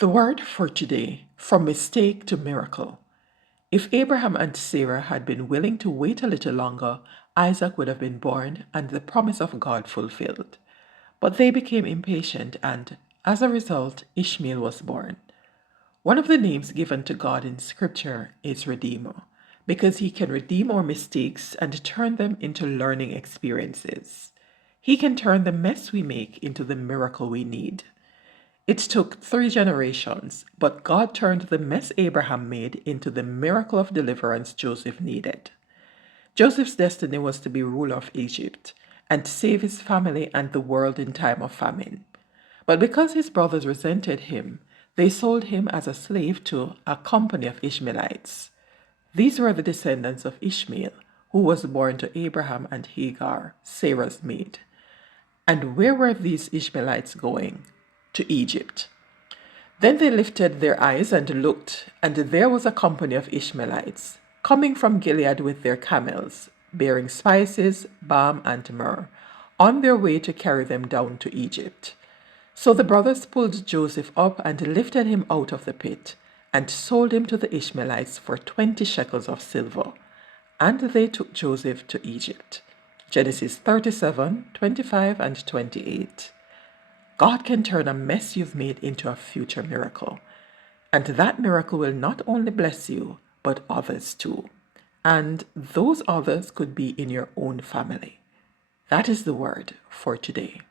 The word for today, from mistake to miracle. If Abraham and Sarah had been willing to wait a little longer, Isaac would have been born and the promise of God fulfilled. But they became impatient and, as a result, Ishmael was born. One of the names given to God in Scripture is Redeemer, because he can redeem our mistakes and turn them into learning experiences. He can turn the mess we make into the miracle we need. It took 3 generations, but God turned the mess Abraham made into the miracle of deliverance Joseph needed. Joseph's destiny was to be ruler of Egypt and save his family and the world in time of famine. But because his brothers resented him, they sold him as a slave to a company of Ishmaelites. These were the descendants of Ishmael, who was born to Abraham and Hagar, Sarah's maid. And where were these Ishmaelites going? To Egypt. Then they lifted their eyes and looked, and there was a company of Ishmaelites, coming from Gilead with their camels, bearing spices, balm, and myrrh, on their way to carry them down to Egypt. So the brothers pulled Joseph up and lifted him out of the pit, and sold him to the Ishmaelites for 20 shekels of silver. And they took Joseph to Egypt. Genesis 37:25 and 28. God can turn a mess you've made into a future miracle. And that miracle will not only bless you, but others too. And those others could be in your own family. That is the word for today.